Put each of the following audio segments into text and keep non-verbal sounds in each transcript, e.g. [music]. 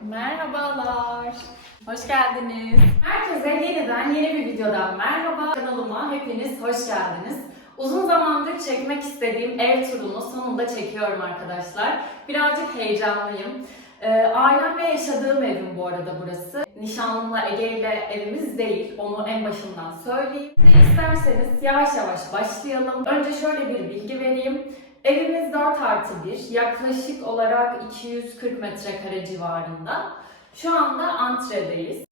Merhabalar. Hoş geldiniz. Herkese yeniden yeni bir videodan merhaba. Kanalıma hepiniz hoş geldiniz. Uzun zamandır çekmek istediğim ev turunu sonunda çekiyorum arkadaşlar. Birazcık heyecanlıyım. Ee, ailemle yaşadığım evim bu arada burası. Nişanlımla Ege ile evimiz değil. Onu en başından söyleyeyim. İsterseniz yavaş yavaş başlayalım. Önce şöyle bir bilgi vereyim. Evimiz 4 artı 1. Yaklaşık olarak 240 metrekare civarında. Şu anda antredeyiz.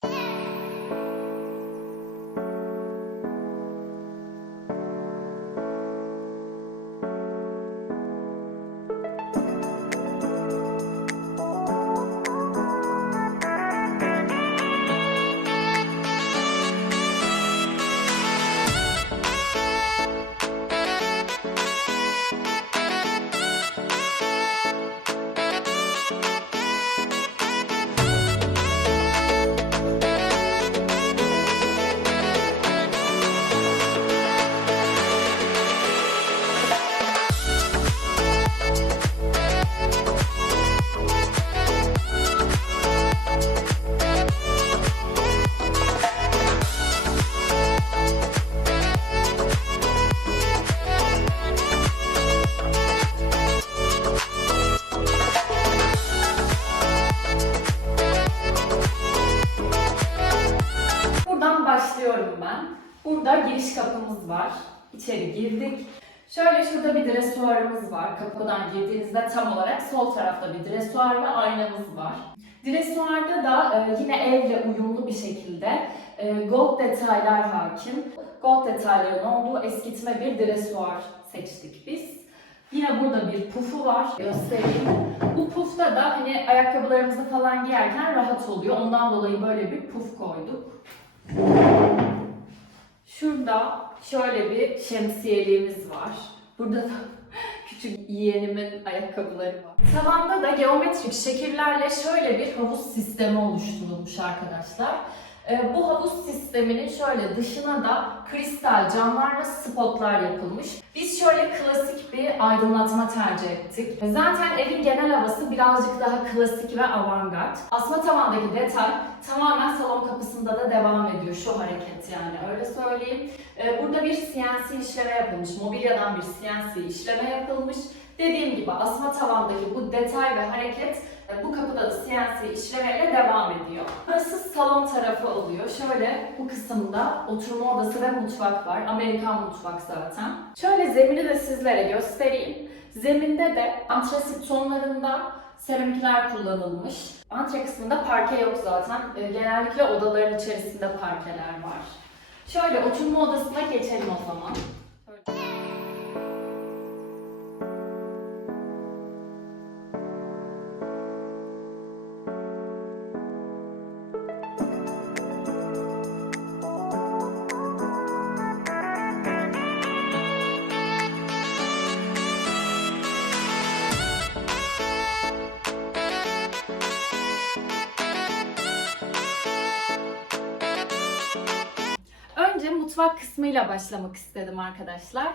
Şöyle şurada bir dresuarımız var. Kapıdan girdiğinizde tam olarak sol tarafta bir dresuar ve aynamız var. Dresuarda da e, yine evle uyumlu bir şekilde e, gold detaylar hakim. Gold detayların olduğu eskitme bir dresuar seçtik biz. Yine burada bir pufu var. Göstereyim. Bu pufta da hani ayakkabılarımızı falan giyerken rahat oluyor. Ondan dolayı böyle bir puf koyduk. Şurada şöyle bir şemsiyeliğimiz var. Burada da [laughs] küçük yeğenimin ayakkabıları var. Tavanda da geometrik şekillerle şöyle bir havuz sistemi oluşturulmuş arkadaşlar. Ee, bu havuz sisteminin şöyle dışına da kristal camlar ve spotlar yapılmış. Biz şöyle klasik bir aydınlatma tercih ettik. Zaten evin genel havası birazcık daha klasik ve avantgard. Asma tavandaki detay tamamen salon kapısında da devam ediyor şu hareket yani öyle söyleyeyim. Ee, Burada bir CNC işleme yapılmış, mobilyadan bir CNC işleme yapılmış. Dediğim gibi asma tavandaki bu detay ve hareket bu kapıda da CNC işlemeyle devam ediyor. Burası salon tarafı oluyor. Şöyle bu kısımda oturma odası ve mutfak var. Amerikan mutfak zaten. Şöyle zemini de sizlere göstereyim. Zeminde de antrasit tonlarında seramikler kullanılmış. Antre kısmında parke yok zaten. E, Genellikle odaların içerisinde parkeler var. Şöyle oturma odasına geçelim o zaman. Kısmıyla başlamak istedim arkadaşlar.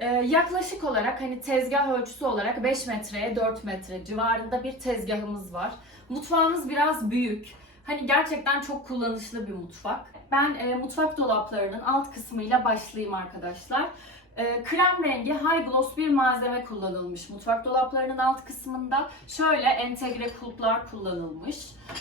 Ee, yaklaşık olarak hani tezgah ölçüsü olarak 5 metreye 4 metre civarında bir tezgahımız var. Mutfağımız biraz büyük. Hani gerçekten çok kullanışlı bir mutfak. Ben e, mutfak dolaplarının alt kısmıyla başlayayım arkadaşlar. E, krem rengi high gloss bir malzeme kullanılmış mutfak dolaplarının alt kısmında. Şöyle entegre kulplar kullanılmış.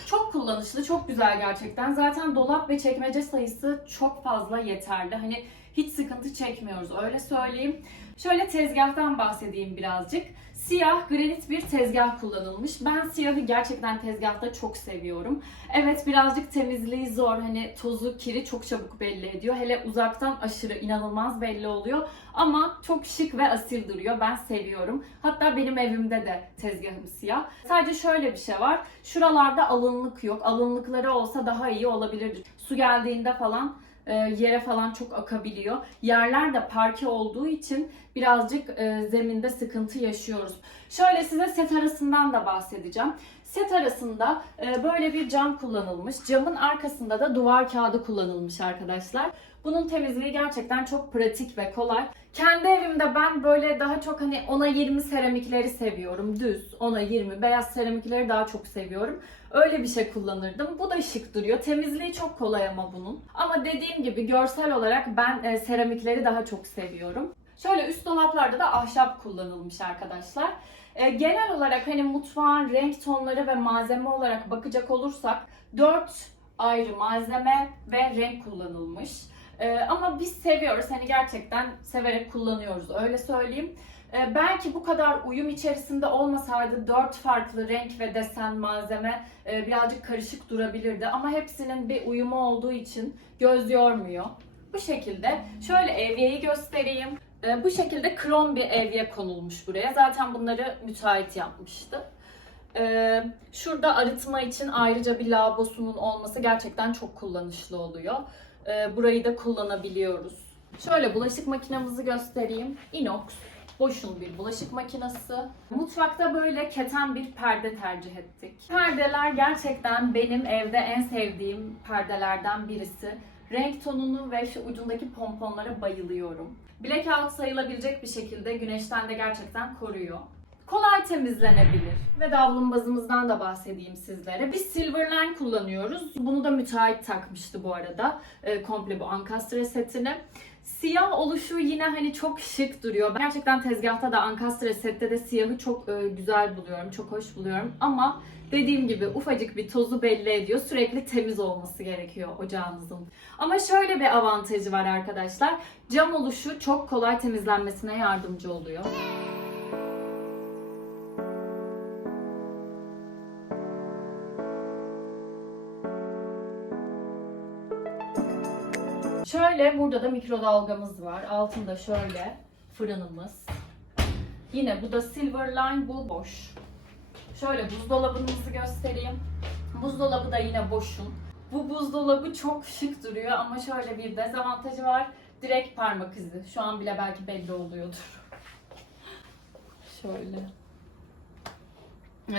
Çok kullanışlı, çok güzel gerçekten. Zaten dolap ve çekmece sayısı çok fazla yeterli. Hani hiç sıkıntı çekmiyoruz öyle söyleyeyim. Şöyle tezgahtan bahsedeyim birazcık. Siyah granit bir tezgah kullanılmış. Ben siyahı gerçekten tezgahta çok seviyorum. Evet birazcık temizliği zor. Hani tozu, kiri çok çabuk belli ediyor. Hele uzaktan aşırı inanılmaz belli oluyor. Ama çok şık ve asil duruyor. Ben seviyorum. Hatta benim evimde de tezgahım siyah. Sadece şöyle bir şey var. Şuralarda alınlık yok. Alınlıkları olsa daha iyi olabilirdi. Su geldiğinde falan yere falan çok akabiliyor. Yerler de parke olduğu için birazcık e, zeminde sıkıntı yaşıyoruz. Şöyle size set arasından da bahsedeceğim. Set arasında e, böyle bir cam kullanılmış. Camın arkasında da duvar kağıdı kullanılmış arkadaşlar. Bunun temizliği gerçekten çok pratik ve kolay. Kendi evimde ben böyle daha çok hani 10'a 20 seramikleri seviyorum. Düz 10'a 20 beyaz seramikleri daha çok seviyorum. Öyle bir şey kullanırdım. Bu da şık duruyor. Temizliği çok kolay ama bunun. Ama dediğim gibi görsel olarak ben e, seramikleri daha çok seviyorum. Şöyle üst dolaplarda da ahşap kullanılmış arkadaşlar. E, genel olarak hani mutfağın renk tonları ve malzeme olarak bakacak olursak 4 ayrı malzeme ve renk kullanılmış. E, ama biz seviyoruz. Hani gerçekten severek kullanıyoruz öyle söyleyeyim. E, belki bu kadar uyum içerisinde olmasaydı 4 farklı renk ve desen malzeme e, birazcık karışık durabilirdi. Ama hepsinin bir uyumu olduğu için göz yormuyor. Bu şekilde şöyle evyeyi göstereyim. E, bu şekilde krom bir evye konulmuş buraya. Zaten bunları müteahhit yapmıştı. E, şurada arıtma için ayrıca bir lavabosunun olması gerçekten çok kullanışlı oluyor. E, burayı da kullanabiliyoruz. Şöyle bulaşık makinamızı göstereyim. Inox. Boşun bir bulaşık makinesi. Mutfakta böyle keten bir perde tercih ettik. Perdeler gerçekten benim evde en sevdiğim perdelerden birisi. Renk tonunu ve şu ucundaki pomponlara bayılıyorum. Blackout sayılabilecek bir şekilde güneşten de gerçekten koruyor. Kolay temizlenebilir. Ve davlumbazımızdan da bahsedeyim sizlere. Biz Silverline kullanıyoruz. Bunu da müteahhit takmıştı bu arada. E, komple bu ankastre setini. Siyah oluşu yine hani çok şık duruyor. Ben gerçekten tezgahta da ankastre sette de siyahı çok e, güzel buluyorum. Çok hoş buluyorum. Ama dediğim gibi ufacık bir tozu belli ediyor. Sürekli temiz olması gerekiyor ocağınızın. Ama şöyle bir avantajı var arkadaşlar. Cam oluşu çok kolay temizlenmesine yardımcı oluyor. Şöyle burada da mikrodalgamız var. Altında şöyle fırınımız. Yine bu da Silverline, bu boş. Şöyle buzdolabımızı göstereyim. Buzdolabı da yine boşun. Bu buzdolabı çok şık duruyor ama şöyle bir dezavantajı var. Direkt parmak izi. Şu an bile belki belli oluyordur. [laughs] Şöyle.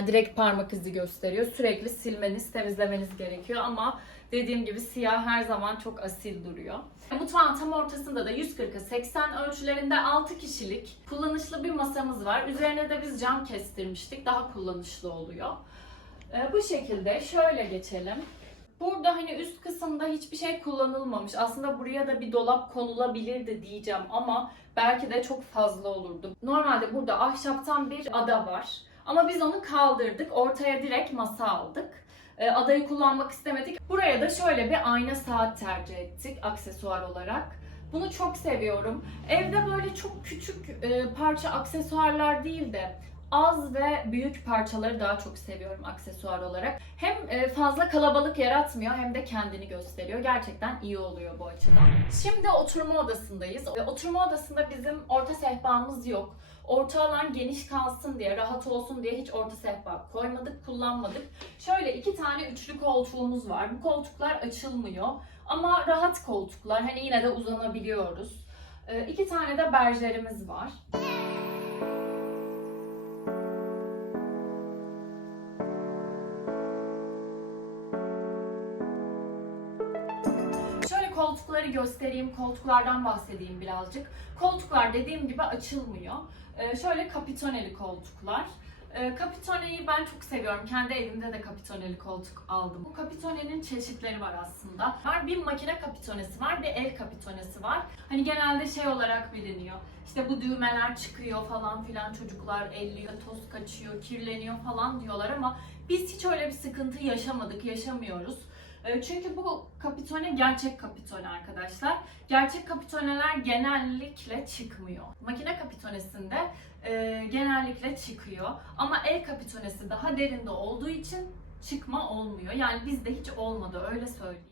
Direkt parmak izi gösteriyor. Sürekli silmeniz, temizlemeniz gerekiyor ama dediğim gibi siyah her zaman çok asil duruyor. Mutfağın tam ortasında da 140'a 80 ölçülerinde 6 kişilik kullanışlı bir masamız var. Üzerine de biz cam kestirmiştik. Daha kullanışlı oluyor. Ee, bu şekilde şöyle geçelim. Burada hani üst kısımda hiçbir şey kullanılmamış. Aslında buraya da bir dolap konulabilirdi diyeceğim ama belki de çok fazla olurdu. Normalde burada ahşaptan bir ada var. Ama biz onu kaldırdık. Ortaya direkt masa aldık. E, adayı kullanmak istemedik. Buraya da şöyle bir ayna saat tercih ettik aksesuar olarak. Bunu çok seviyorum. Evde böyle çok küçük e, parça aksesuarlar değil de az ve büyük parçaları daha çok seviyorum aksesuar olarak. Hem e, fazla kalabalık yaratmıyor hem de kendini gösteriyor. Gerçekten iyi oluyor bu açıdan. Şimdi oturma odasındayız. E, Oturma odasında bizim orta sehpamız yok. Orta alan geniş kalsın diye, rahat olsun diye hiç orta sehpa koymadık, kullanmadık. Şöyle iki tane üçlü koltuğumuz var. Bu koltuklar açılmıyor. Ama rahat koltuklar. Hani yine de uzanabiliyoruz. E, iki tane de berjerimiz var. Şöyle göstereyim, koltuklardan bahsedeyim birazcık. Koltuklar dediğim gibi açılmıyor. Ee, şöyle kapitoneli koltuklar. Ee, kapitoneyi ben çok seviyorum. Kendi evimde de kapitoneli koltuk aldım. Bu kapitonenin çeşitleri var aslında. Var bir makine kapitonesi var, bir el kapitonesi var. Hani genelde şey olarak biliniyor. İşte bu düğmeler çıkıyor falan filan çocuklar elliyor, toz kaçıyor, kirleniyor falan diyorlar ama biz hiç öyle bir sıkıntı yaşamadık, yaşamıyoruz. E, Çünkü bu kapitone gerçek kapitone arkadaşlar. Gerçek kapitoneler genellikle çıkmıyor. Makine kapitonesinde e, genellikle çıkıyor. Ama el kapitonesi daha derinde olduğu için çıkma olmuyor. Yani bizde hiç olmadı öyle söyleyeyim.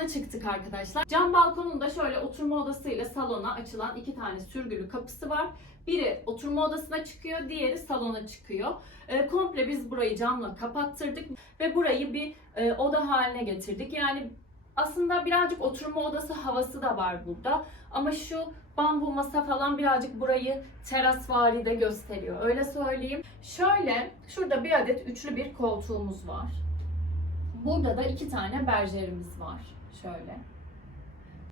Balkona çıktık arkadaşlar. Cam balkonun da şöyle oturma odasıyla salona açılan iki tane sürgülü kapısı var. Biri oturma odasına çıkıyor, diğeri salona çıkıyor. E, komple biz burayı camla kapattırdık ve burayı bir e, oda haline getirdik. Yani aslında birazcık oturma odası havası da var burada. Ama şu bambu masa falan birazcık burayı terasvari de gösteriyor. Öyle söyleyeyim. Şöyle şurada bir adet üçlü bir koltuğumuz var. Burada da iki tane berjerimiz var. Şöyle.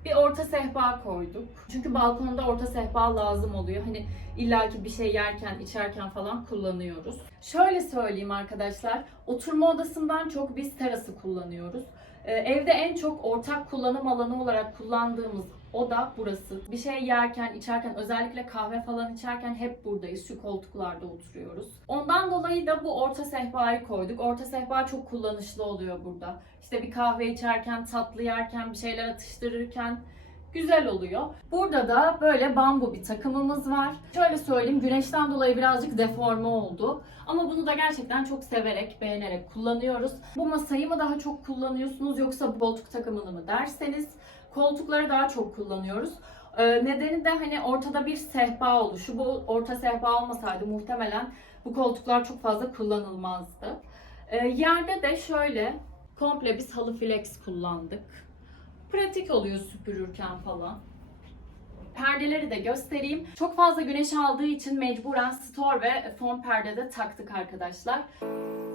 Bir orta sehpa koyduk. Çünkü balkonda orta sehpa lazım oluyor. Hani illaki bir şey yerken, içerken falan kullanıyoruz. Şöyle söyleyeyim arkadaşlar. Oturma odasından çok biz terası kullanıyoruz. Ee, Evde en çok ortak kullanım alanı olarak kullandığımız oda burası. Bir şey yerken, içerken, özellikle kahve falan içerken hep buradayız. Şu koltuklarda oturuyoruz. Ondan dolayı da bu orta sehpayı koyduk. Orta sehpa çok kullanışlı oluyor burada. İşte bir kahve içerken, tatlı yerken, bir şeyler atıştırırken güzel oluyor. Burada da böyle bambu bir takımımız var. Şöyle söyleyeyim güneşten dolayı birazcık deforme oldu. Ama bunu da gerçekten çok severek, beğenerek kullanıyoruz. Bu masayı mı daha çok kullanıyorsunuz yoksa bu koltuk takımını mı derseniz koltukları daha çok kullanıyoruz. Ee, nedeni de hani ortada bir sehpa oluşu. Bu orta sehpa olmasaydı muhtemelen bu koltuklar çok fazla kullanılmazdı. Ee, yerde de şöyle komple biz halı flex kullandık. Pratik oluyor süpürürken falan. Perdeleri de göstereyim. Çok fazla güneş aldığı için mecburen store ve fon perde de taktık arkadaşlar. Şimdi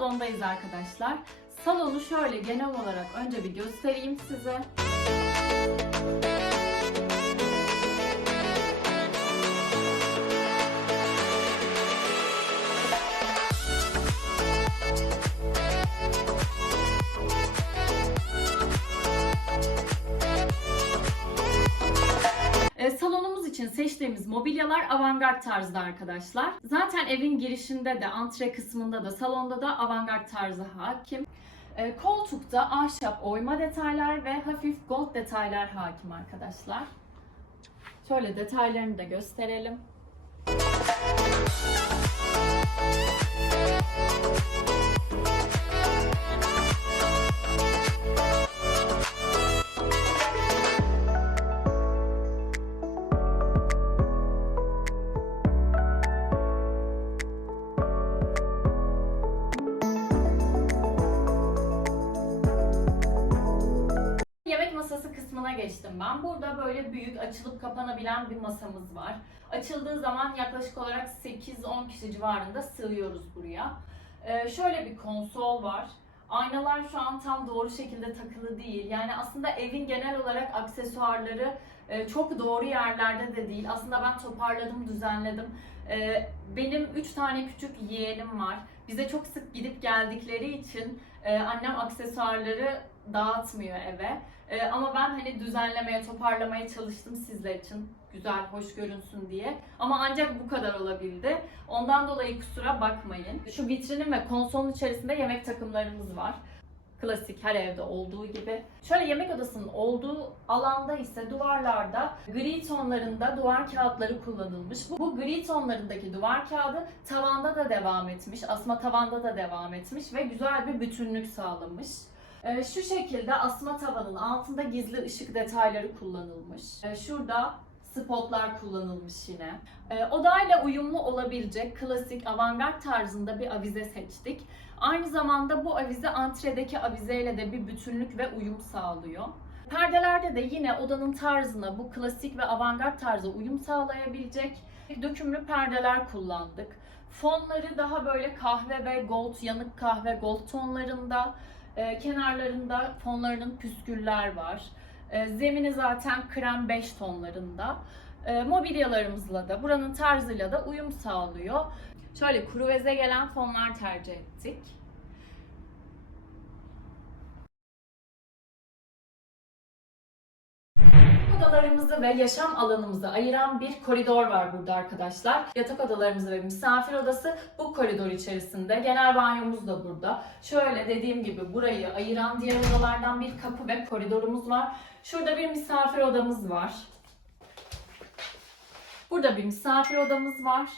salondayız arkadaşlar. Salonu şöyle genel olarak önce bir göstereyim size. E, salonumuz için seçtiğimiz mobilyalar avantgard tarzda arkadaşlar. Zaten evin girişinde de, antre kısmında da, salonda da avantgard tarzı hakim. E, koltukta ahşap oyma detaylar ve hafif gold detaylar hakim arkadaşlar. Şöyle detaylarını da gösterelim. Yemek kısmına geçtim ben. Burada böyle büyük açılıp kapanabilen bir masamız var. Açıldığı zaman yaklaşık olarak 8-10 kişi civarında sığıyoruz buraya. Ee, şöyle bir konsol var. Aynalar şu an tam doğru şekilde takılı değil. Yani aslında evin genel olarak aksesuarları e, çok doğru yerlerde de değil. Aslında ben toparladım, düzenledim. Ee, benim 3 tane küçük yeğenim var. Bize çok sık gidip geldikleri için e, annem aksesuarları dağıtmıyor eve. Ee, ama ben hani düzenlemeye, toparlamaya çalıştım sizler için. Güzel, hoş görünsün diye. Ama ancak bu kadar olabildi. Ondan dolayı kusura bakmayın. Şu vitrinin ve konsolun içerisinde yemek takımlarımız var. Klasik her evde olduğu gibi. Şöyle yemek odasının olduğu alanda ise duvarlarda gri tonlarında duvar kağıtları kullanılmış. Bu, bu gri tonlarındaki duvar kağıdı tavanda da devam etmiş, asma tavanda da devam etmiş ve güzel bir bütünlük sağlamış. Ee, şu şekilde asma tavanın altında gizli ışık detayları kullanılmış. Ee, şurada spotlar kullanılmış yine. Ee, odayla uyumlu olabilecek klasik avantgard tarzında bir avize seçtik. Aynı zamanda bu avize antredeki avizeyle de bir bütünlük ve uyum sağlıyor. Perdelerde de yine odanın tarzına bu klasik ve avantgard tarzı uyum sağlayabilecek dökümlü perdeler kullandık. Fonları daha böyle kahve ve gold, yanık kahve gold tonlarında. Ee, kenarlarında fonlarının püsküller var. Ee, zemini zaten krem 5 tonlarında. Ee, mobilyalarımızla da buranın tarzıyla da uyum sağlıyor. Şöyle kruveze gelen fonlar tercih ettik. Odalarımızı ve yaşam alanımızı ayıran bir koridor var burada arkadaşlar. Yatak odalarımız ve misafir odası bu koridor içerisinde. Genel banyomuz da burada. Şöyle dediğim gibi burayı ayıran diğer odalardan bir kapı ve koridorumuz var. Şurada bir misafir odamız var. Burada bir misafir odamız var.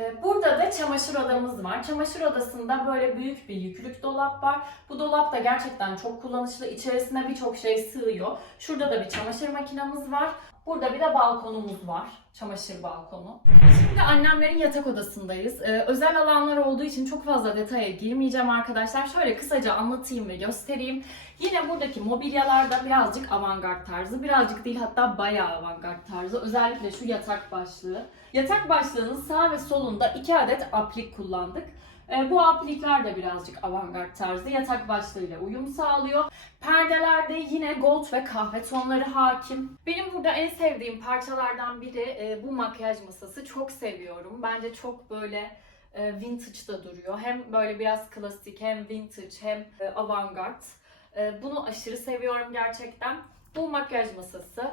Ee, Burada da çamaşır odamız var. Çamaşır odasında böyle büyük bir yüklük dolap var. Bu dolap da gerçekten çok kullanışlı. İçerisine birçok şey sığıyor. Şurada da bir çamaşır makinamız var. Burada bir de balkonumuz var. Çamaşır balkonu. Şimdi annemlerin yatak odasındayız. Ee, özel alanlar olduğu için çok fazla detaya girmeyeceğim arkadaşlar. Şöyle kısaca anlatayım ve göstereyim. Yine buradaki mobilyalar da birazcık avantgard tarzı. Birazcık değil hatta bayağı avantgard tarzı. Özellikle şu yatak başlığı. Yatak başlığının sağ ve solunda iki adet aplik kullandık. Ee, bu aplikler de birazcık avantgard tarzı. Yatak başlığıyla uyum sağlıyor. Perdelerde yine gold ve kahve tonları hakim. Benim burada en sevdiğim parçalardan biri e, bu makyaj masası. Çok seviyorum. Bence çok böyle e, vintage da duruyor. Hem böyle biraz klasik hem vintage hem e, avantgard. E, bunu aşırı seviyorum gerçekten. Bu makyaj masası.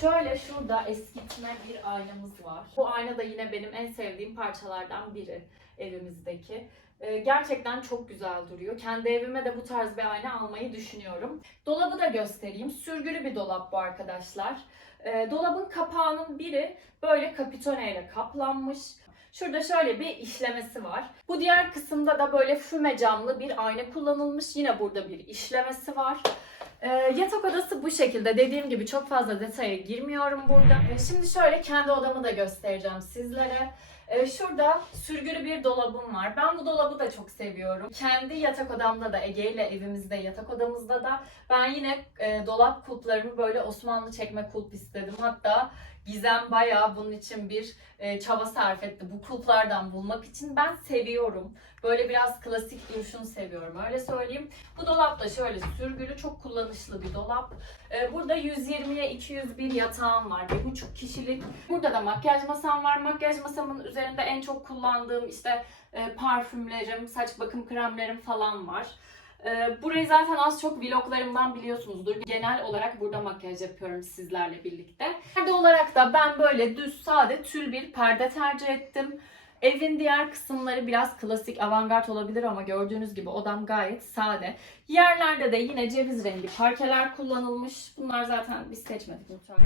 Şöyle şurada eskitme bir aynamız var. Bu ayna da yine benim en sevdiğim parçalardan biri evimizdeki. Ee, Gerçekten çok güzel duruyor. Kendi evime de bu tarz bir ayna almayı düşünüyorum. Dolabı da göstereyim. Sürgülü bir dolap bu arkadaşlar. Ee, Dolabın kapağının biri böyle kapitone ile kaplanmış. Şurada şöyle bir işlemesi var. Bu diğer kısımda da böyle füme camlı bir ayna kullanılmış. Yine burada bir işlemesi var. Ee, yatak odası bu şekilde. Dediğim gibi çok fazla detaya girmiyorum burada. Ee, şimdi şöyle kendi odamı da göstereceğim sizlere. Ee, şurada sürgülü bir dolabım var. Ben bu dolabı da çok seviyorum. Kendi yatak odamda da Ege ile evimizde yatak odamızda da ben yine e, dolap kulplarımı böyle Osmanlı çekme kulp istedim. Hatta Gizem bayağı bunun için bir e, çaba sarf etti. Bu kulplardan bulmak için ben seviyorum. Böyle biraz klasik duruşunu seviyorum öyle söyleyeyim. Bu dolap da şöyle sürgülü çok kullanışlı bir dolap. Ee, Burada 120'ye 201 yatağım var. Bir buçuk kişilik. Burada da makyaj masam var. Makyaj masamın üzerinde en çok kullandığım işte e, parfümlerim, saç bakım kremlerim falan var. Ee, Burayı zaten az çok vloglarımdan biliyorsunuzdur. Genel olarak burada makyaj yapıyorum sizlerle birlikte. Perde olarak da ben böyle düz sade tül bir perde tercih ettim. Evin diğer kısımları biraz klasik, avantgard olabilir ama gördüğünüz gibi odam gayet sade. Yerlerde de yine ceviz rengi parkeler kullanılmış. Bunlar zaten biz seçmedik mutfakta.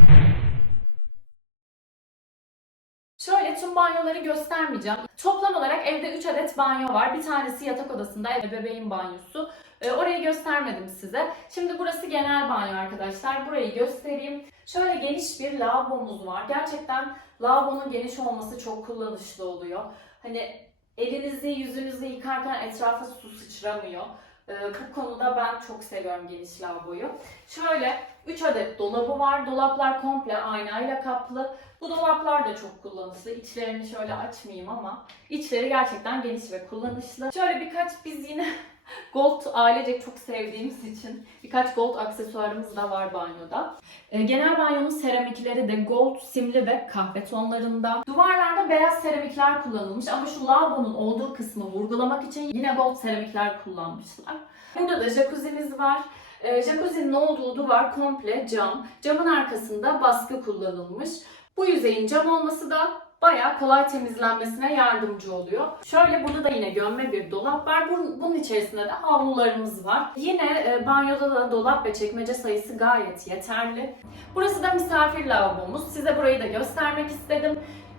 Şöyle tüm banyoları göstermeyeceğim. Toplam olarak evde 3 adet banyo var. Bir tanesi yatak odasında bebeğin banyosu. Ee, orayı göstermedim size. Şimdi burası genel banyo arkadaşlar. Burayı göstereyim. Şöyle geniş bir lavabomuz var. Gerçekten lavabonun geniş olması çok kullanışlı oluyor. Hani elinizi yüzünüzü yıkarken etrafa su sıçramıyor. Ee, bu konuda ben çok seviyorum geniş lavaboyu. Şöyle 3 adet dolabı var. Dolaplar komple aynayla kaplı. Bu dolaplar da çok kullanışlı. İçlerini şöyle açmayayım ama içleri gerçekten geniş ve kullanışlı. Şöyle birkaç biz yine [laughs] gold ailecek çok sevdiğimiz için birkaç gold aksesuarımız da var banyoda. Ee, Genel banyonun seramikleri de gold, simli ve kahve tonlarında. Duvarlarda beyaz seramikler kullanılmış ama şu lavabonun olduğu kısmı vurgulamak için yine gold seramikler kullanmışlar. Burada da jacuzzi'miz var. Ee, Jacuzzi'nin olduğu duvar komple cam. Camın arkasında baskı kullanılmış. Bu yüzeyin cam olması da bayağı kolay temizlenmesine yardımcı oluyor. Şöyle burada da yine gömme bir dolap var. Bunun, içerisinde de havlularımız var. Yine e, banyoda da dolap ve çekmece sayısı gayet yeterli. Burası da misafir lavabomuz. Size burayı da göstermek istedim.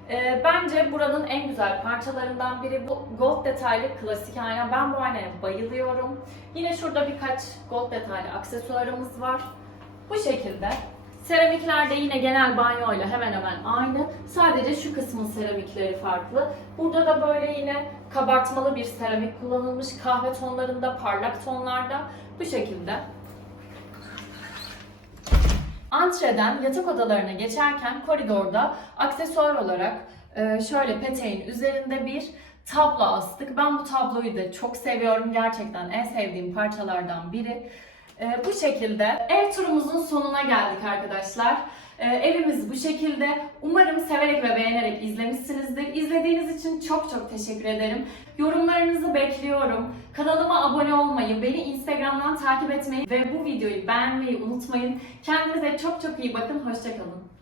E, bence buranın en güzel parçalarından biri bu gold detaylı klasik ayna. Ben bu aynaya bayılıyorum. Yine şurada birkaç gold detaylı aksesuarımız var. Bu şekilde. Seramikler de yine genel banyoyla hemen hemen aynı. Sadece şu kısmın seramikleri farklı. Burada da böyle yine kabartmalı bir seramik kullanılmış. Kahve tonlarında, parlak tonlarda. Bu şekilde. Antreden yatak odalarına geçerken koridorda aksesuar olarak e, şöyle peteğin üzerinde bir tablo astık. Ben bu tabloyu da çok seviyorum. Gerçekten en sevdiğim parçalardan biri. Ee, bu şekilde ev turumuzun sonuna geldik arkadaşlar. Ee, evimiz bu şekilde. Umarım severek ve beğenerek izlemişsinizdir. İzlediğiniz için çok çok teşekkür ederim. Yorumlarınızı bekliyorum. Kanalıma abone olmayı, beni Instagram'dan takip etmeyi ve bu videoyu beğenmeyi unutmayın. Kendinize çok çok iyi bakın. Hoşçakalın.